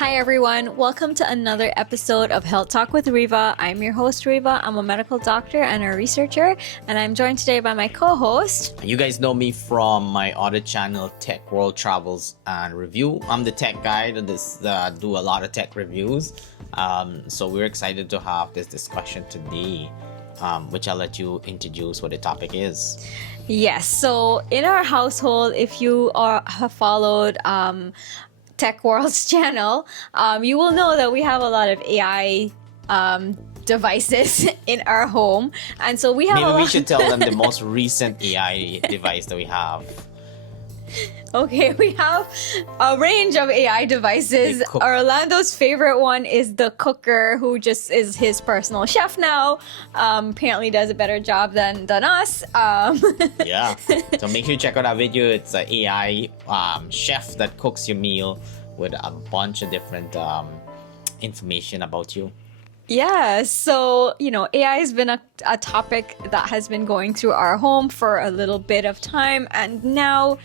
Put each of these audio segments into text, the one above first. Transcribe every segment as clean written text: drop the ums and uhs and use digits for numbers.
Hi everyone, welcome to another episode of Health Talk with Reva. I'm your host Reva. I'm a medical doctor and a researcher, and I'm joined today by my co-host. You guys know me from my other channel, Tech World Travels and Review. I'm the tech guy that do a lot of tech reviews. So we're excited to have this discussion today, which I'll let you introduce what the topic is. Yes, so in our household, if you have followed Tech World's channel, you will know that we have a lot of AI devices in our home, and so we have. Maybe we should tell them the most recent AI device that we have. Okay, we have a range of AI devices. Orlando's favorite one is the cooker, who just is his personal chef now. Apparently does a better job than us. Yeah, so make sure you check out our video. It's an AI chef that cooks your meal with a bunch of different information about you. Yeah, so, AI has been a topic that has been going through our home for a little bit of time. And now,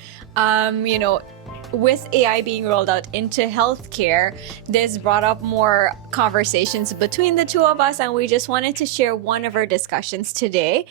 with AI being rolled out into healthcare, this brought up more conversations between the two of us, and we just wanted to share one of our discussions today.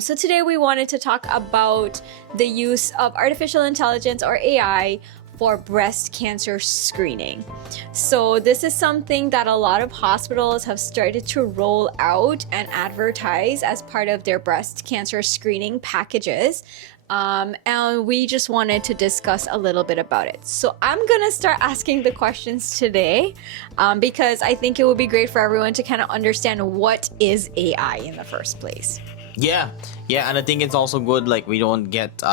So today we wanted to talk about the use of artificial intelligence, or AI, for breast cancer screening. So this is something that a lot of hospitals have started to roll out and advertise as part of their breast cancer screening packages. And we just wanted to discuss a little bit about it. So I'm gonna start asking the questions today, because I think it would be great for everyone to kind of understand what is AI in the first place. Yeah, and I think it's also good, like, we don't get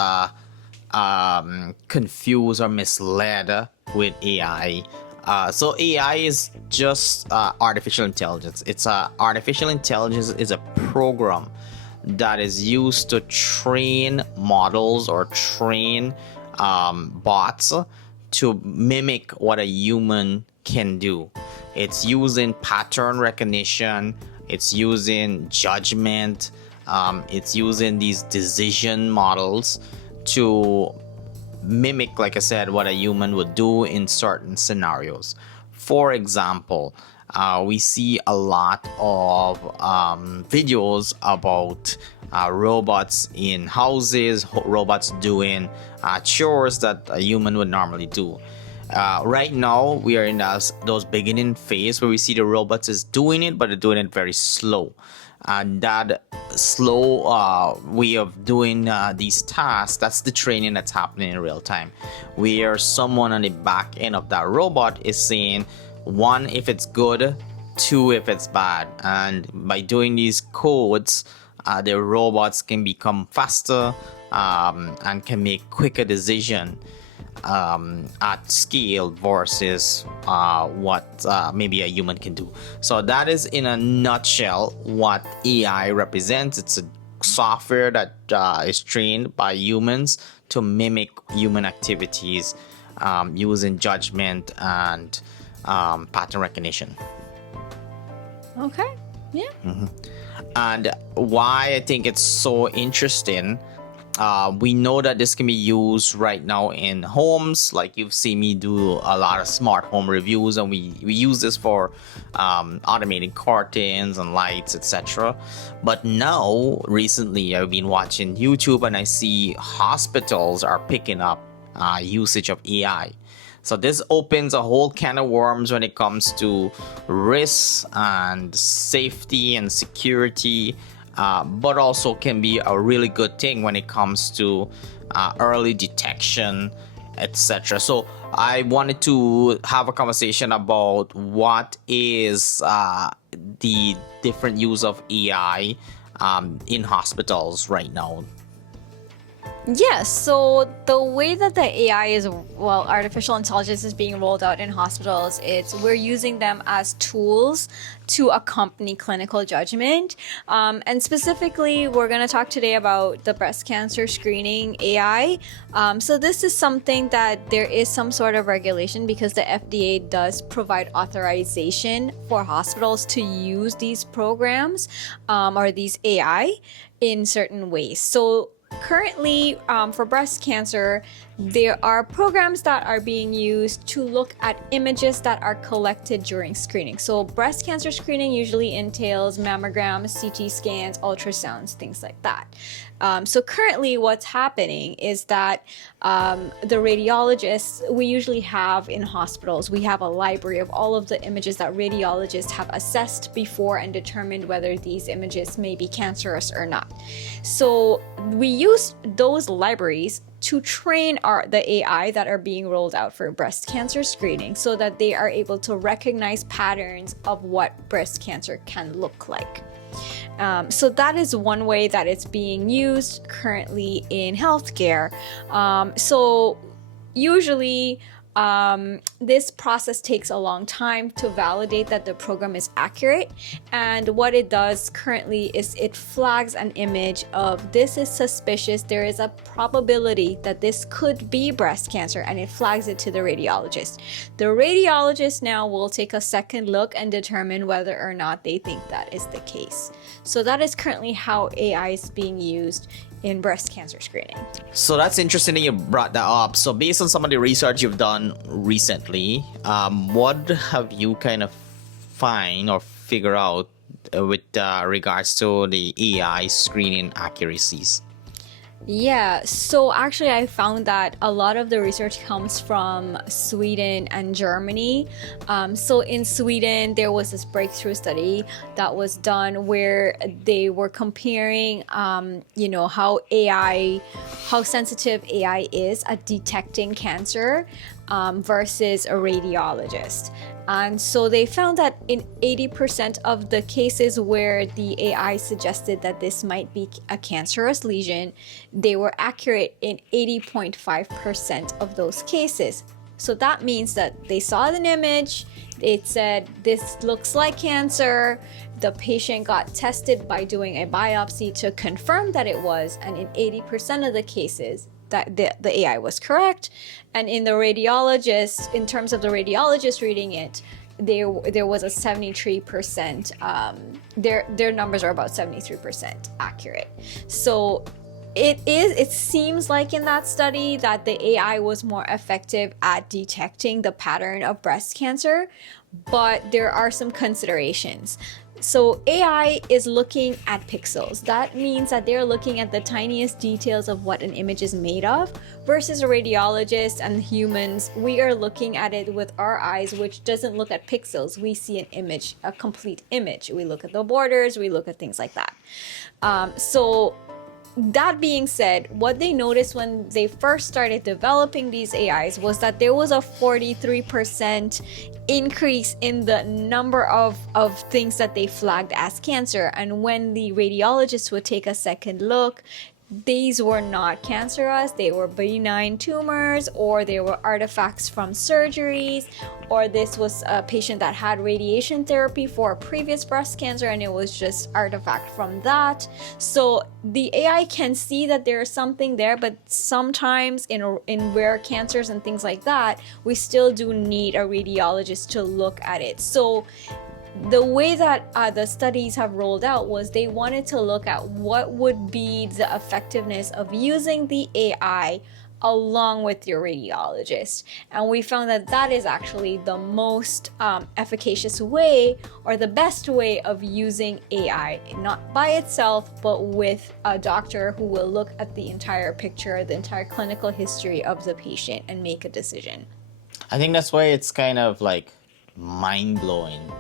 confused or misled with AI. So AI is just artificial intelligence. Artificial intelligence is a program that is used to train models or train bots to mimic what a human can do. It's using pattern recognition, it's using judgment, it's using these decision models to mimic, like I said, what a human would do in certain scenarios. For example, we see a lot of videos about robots in houses, robots doing chores that a human would normally do. Right now, we are in those beginning phase where we see the robots is doing it, but they're doing it very slow. And that slow way of doing these tasks, that's the training that's happening in real time, where someone on the back end of that robot is saying, one, if it's good, two, if it's bad. And by doing these codes, the robots can become faster and can make quicker decisions at scale versus what maybe a human can do. So that is, in a nutshell, what AI represents. It's a software that is trained by humans to mimic human activities using judgment and pattern recognition. Okay, yeah. Mm-hmm. And why I think it's so interesting, we know that this can be used right now in homes. Like, you've seen me do a lot of smart home reviews, and we use this for automating curtains and lights, etc. But now, recently, I've been watching YouTube, and I see hospitals are picking up usage of AI. So this opens a whole can of worms when it comes to risks and safety and security, but also can be a really good thing when it comes to early detection, etc. So I wanted to have a conversation about what is the different use of AI in hospitals right now. Yes, so the way that the AI artificial intelligence is being rolled out in hospitals, we're using them as tools to accompany clinical judgment. And specifically, we're going to talk today about the breast cancer screening AI. So this is something that there is some sort of regulation, because the FDA does provide authorization for hospitals to use these programs or these AI in certain ways. So currently, for breast cancer, there are programs that are being used to look at images that are collected during screening. So breast cancer screening usually entails mammograms, CT scans, ultrasounds, things like that. So currently what's happening is that the radiologists we usually have in hospitals, we have a library of all of the images that radiologists have assessed before and determined whether these images may be cancerous or not. So we use those libraries to train the AI that are being rolled out for breast cancer screening so that they are able to recognize patterns of what breast cancer can look like. So that is one way that it's being used currently in healthcare. So usually this process takes a long time to validate that the program is accurate, and what it does currently is it flags an image of this is suspicious, there is a probability that this could be breast cancer, and it flags it to the radiologist. The radiologist now will take a second look and determine whether or not they think that is the case. So that is currently how AI is being used in breast cancer screening. So that's interesting that you brought that up. So based on some of the research you've done recently, what have you kind of find or figure out with regards to the AI screening accuracies? Yeah, so actually I found that a lot of the research comes from Sweden and Germany. So in Sweden, there was this breakthrough study that was done where they were comparing, how sensitive AI is at detecting cancer versus a radiologist. And so they found that in 80% of the cases where the AI suggested that this might be a cancerous lesion, they were accurate in 80.5% of those cases. So that means that they saw an image, it said this looks like cancer, the patient got tested by doing a biopsy to confirm that it was, and in 80% of the cases, that the AI was correct. And in the radiologist, in terms of the radiologist reading it, there was a 73%, their numbers are about 73% accurate. So it seems like in that study that the AI was more effective at detecting the pattern of breast cancer, but there are some considerations. So AI is looking at pixels. That means that they're looking at the tiniest details of what an image is made of, versus a radiologist and humans, we are looking at it with our eyes, which doesn't look at pixels. We see an image, a complete image. We look at the borders, we look at things like that. So that being said, what they noticed when they first started developing these AIs was that there was a 43% increase in the number of things that they flagged as cancer. And when the radiologists would take a second look, these were not cancerous, they were benign tumors, or they were artifacts from surgeries, or this was a patient that had radiation therapy for a previous breast cancer and it was just artifact from that. So the AI can see that there's something there, but sometimes in rare cancers and things like that, we still do need a radiologist to look at it. So the way that the studies have rolled out was they wanted to look at what would be the effectiveness of using the AI along with your radiologist. And we found that that is actually the most efficacious way, or the best way of using AI, not by itself, but with a doctor who will look at the entire picture, the entire clinical history of the patient and make a decision. I think that's why it's kind of like mind-blowing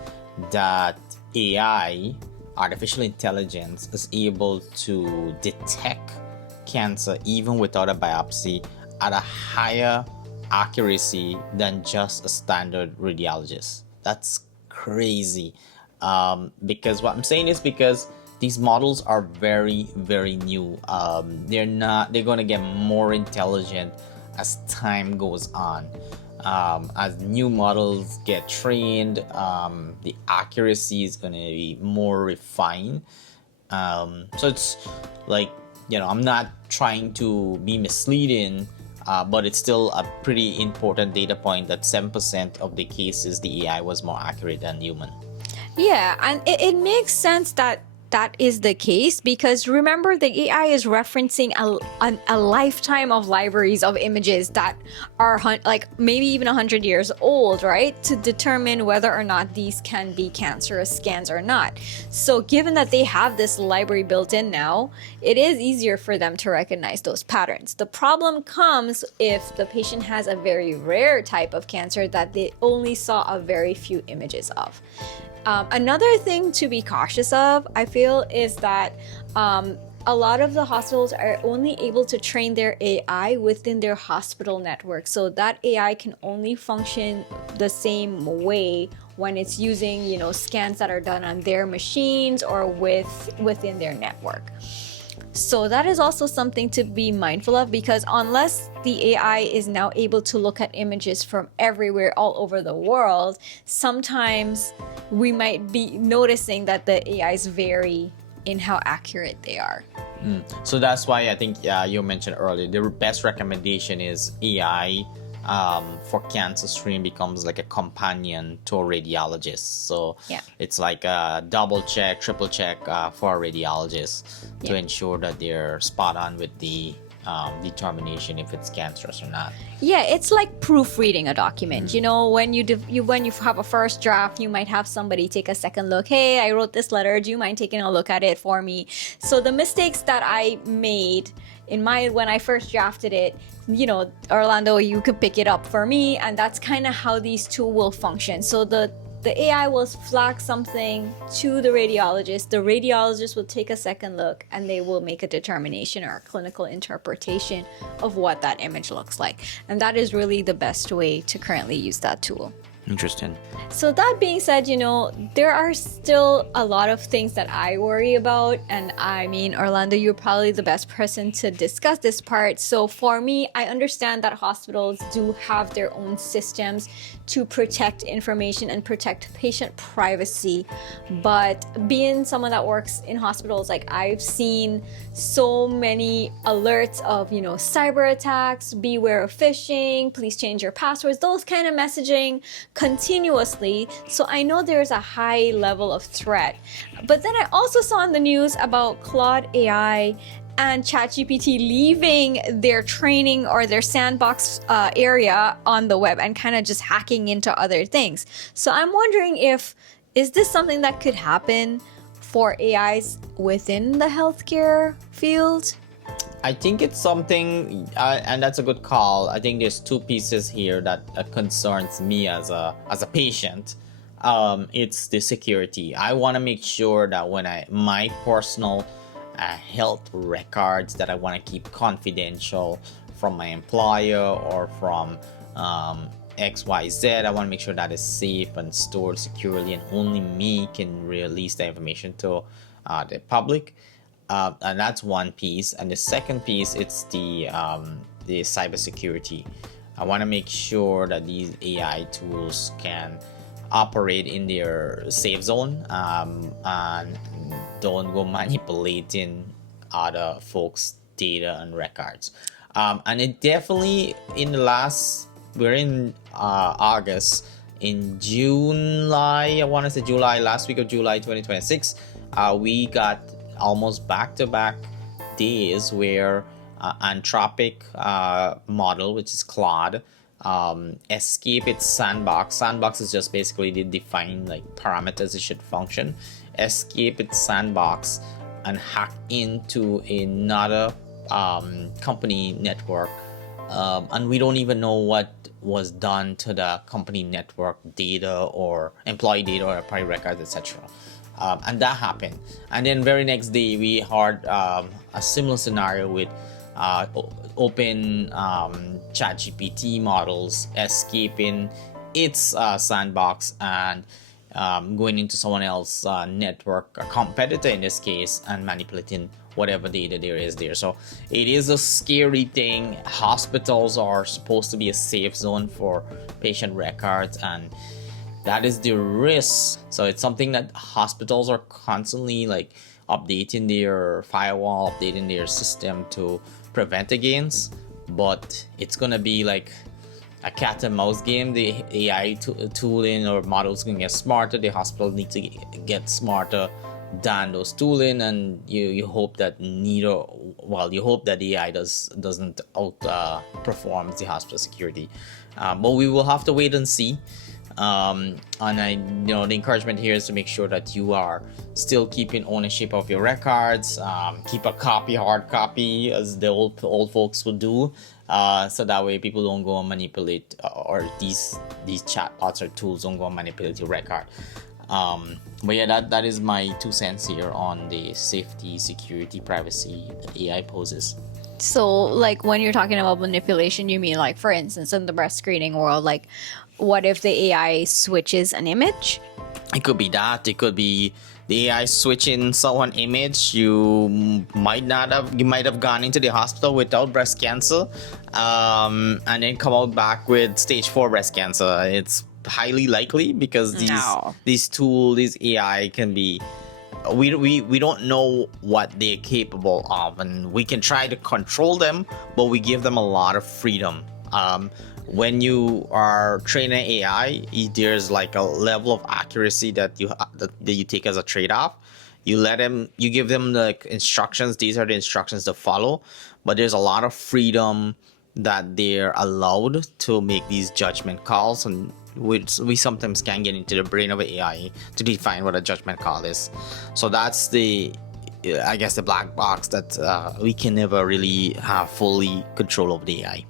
that AI, artificial intelligence, is able to detect cancer even without a biopsy at a higher accuracy than just a standard radiologist. That's crazy. Because what I'm saying is because these models are very, very new. They're going to get more intelligent as time goes on. As new models get trained, the accuracy is going to be more refined. So it's like, I'm not trying to be misleading, but it's still a pretty important data point that 7% of the cases the AI was more accurate than human. Yeah, and it makes sense that that is the case, because remember, the AI is referencing a lifetime of libraries of images that are like maybe even 100 years old, right? To determine whether or not these can be cancerous scans or not. So given that they have this library built in now, it is easier for them to recognize those patterns. The problem comes if the patient has a very rare type of cancer that they only saw a very few images of. Another thing to be cautious of, I feel, is that a lot of the hospitals are only able to train their AI within their hospital network. So that AI can only function the same way when it's using, you know, scans that are done on their machines or within their network. So that is also something to be mindful of, because unless the AI is now able to look at images from everywhere all over the world, sometimes we might be noticing that the AIs vary in how accurate they are. So that's why I think you mentioned earlier, the best recommendation is AI for cancer screening becomes like a companion to a radiologist. So it's like a double check, triple check for a radiologist to ensure that they're spot on with the determination if it's cancerous or not. Yeah, it's like proofreading a document. You know, when you have a first draft, you might have somebody take a second look. Hey, I wrote this letter. Do you mind taking a look at it for me? So the mistakes that I made when I first drafted it, you know, Orlando, you could pick it up for me, and that's kind of how these two will function. So the AI will flag something to the radiologist will take a second look, and they will make a determination or a clinical interpretation of what that image looks like. And that is really the best way to currently use that tool. Interesting. So that being said, you know, there are still a lot of things that I worry about. And I mean, Orlando, you're probably the best person to discuss this part. So for me, I understand that hospitals do have their own systems to protect information and protect patient privacy. But being someone that works in hospitals, like, I've seen so many alerts of, you know, cyber attacks, beware of phishing, please change your passwords, those kind of messaging continuously. So I know there's a high level of threat. But then I also saw in the news about Claude AI and ChatGPT leaving their training or their sandbox area on the web and kind of just hacking into other things. So I'm wondering, is this something that could happen for AIs within the healthcare field? I think it's something, and that's a good call. I think there's two pieces here that concerns me as a patient. It's the security. I want to make sure that when my personal health records that I want to keep confidential from my employer or from XYZ, I want to make sure that is safe and stored securely, and only me can release the information to the public. And that's one piece. And the second piece, it's the cybersecurity. I want to make sure that these AI tools can operate in their safe zone and don't go manipulating other folks' data and records. And it definitely, we're in August, in July, I want to say July, last week of July 2026, we got almost back-to-back days where Anthropic model, which is Claude, escape its sandbox. Sandbox is just basically they define like parameters it should function. Escape its sandbox and hack into another company network, and we don't even know what was done to the company network data or employee data or employee records, etc. And that happened. And then very next day we heard a similar scenario with open ChatGPT models escaping its sandbox and going into someone else's network, a competitor in this case, and manipulating whatever data there is there. So it is a scary thing. Hospitals are supposed to be a safe zone for patient records, and that is the risk. So it's something that hospitals are constantly like updating their firewall, updating their system to prevent against. But it's gonna be like a cat and mouse game. The AI tooling or models can get smarter. The hospital needs to get smarter than those tooling, and you hope that you hope that AI doesn't out performs the hospital security. But we will have to wait and see. And the encouragement here is to make sure that you are still keeping ownership of your records. Keep a hard copy, as the old folks would do, so that way people don't go and manipulate, or these chatbots or tools don't go and manipulate your record. But yeah, that is my 2 cents here on the safety, security, privacy that AI poses. So, like, when you're talking about manipulation, you mean, like, for instance, in the breast screening world, like, what if the AI switches an image? It could be that. It could be the AI switching someone image. You might have gone into the hospital without breast cancer, and then come out back with stage 4 breast cancer. It's highly likely, because these AI can be, we don't know what they're capable of, and we can try to control them, but we give them a lot of freedom. When you are training AI, there's like a level of accuracy that you take as a trade-off. You give them the instructions. These are the instructions to follow, but there's a lot of freedom that they're allowed to make these judgment calls, and we sometimes can get into the brain of AI to define what a judgment call is. So that's the black box that we can never really have fully control of the AI.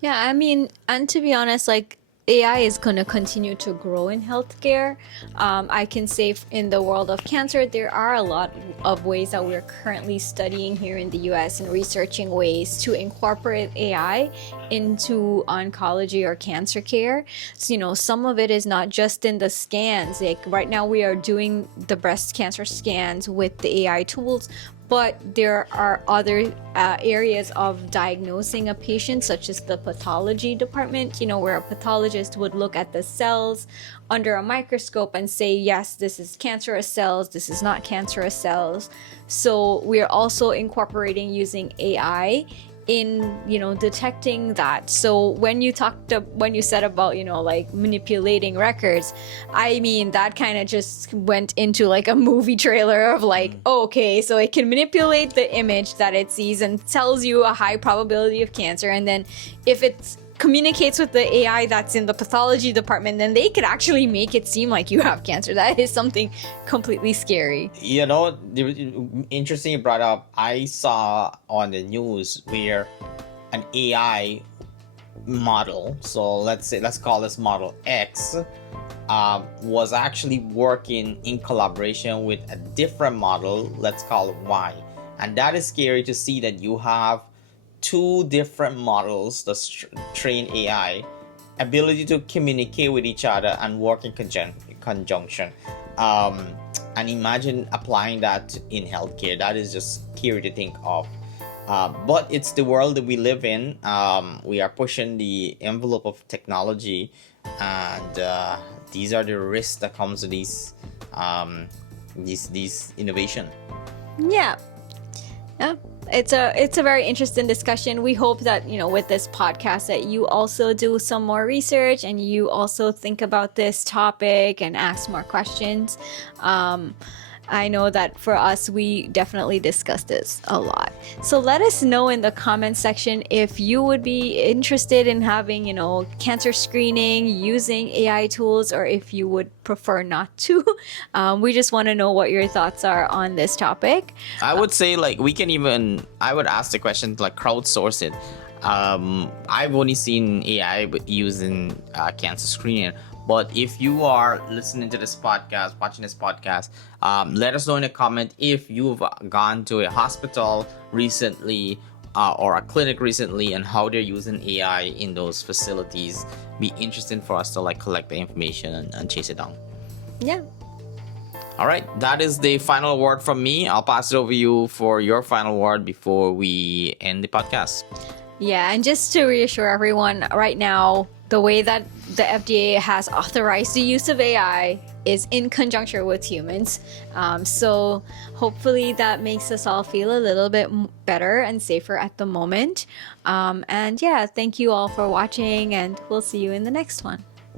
Yeah, I mean, and to be honest, like, AI is going to continue to grow in healthcare. I can say in the world of cancer, there are a lot of ways that we're currently studying here in the US and researching ways to incorporate AI into oncology or cancer care. So, some of it is not just in the scans. Like, right now we are doing the breast cancer scans with the AI tools, but there are other areas of diagnosing a patient, such as the pathology department, where a pathologist would look at the cells under a microscope and say, yes, this is cancerous cells, this is not cancerous cells. So we're also incorporating using AI in detecting that. So when you said about like manipulating records, I mean, that kind of just went into like a movie trailer of like, okay, so it can manipulate the image that it sees and tells you a high probability of cancer, and then if it communicates with the AI that's in the pathology department, then they could actually make it seem like you have cancer. That is something completely scary. Interesting you brought up. I saw on the news where an AI model, so let's call this model X, was actually working in collaboration with a different model, let's call it Y. And that is scary to see, that you have 2 different models that train AI, ability to communicate with each other and work in conjunction. And imagine applying that in healthcare. That is just scary to think of. But it's the world that we live in. We are pushing the envelope of technology, and these are the risks that comes with these innovation. Yeah. It's a very interesting discussion. We hope that with this podcast that you also do some more research and you also think about this topic and ask more questions. I know that for us, we definitely discuss this a lot. So let us know in the comment section if you would be interested in having, cancer screening using AI tools, or if you would prefer not to. We just want to know what your thoughts are on this topic. I would say, like, I would ask the question, like, crowdsource it. I've only seen AI using cancer screening. But if you are listening to this podcast, watching this podcast, let us know in a comment if you've gone to a hospital recently or a clinic recently, and how they're using AI in those facilities. Be interesting for us to like collect the information and chase it down. Yeah. All right, that is the final word from me. I'll pass it over to you for your final word before we end the podcast. Yeah, and just to reassure everyone, right now, the way that the FDA has authorized the use of AI is in conjunction with humans. So hopefully that makes us all feel a little bit better and safer at the moment. And yeah, thank you all for watching, and we'll see you in the next one.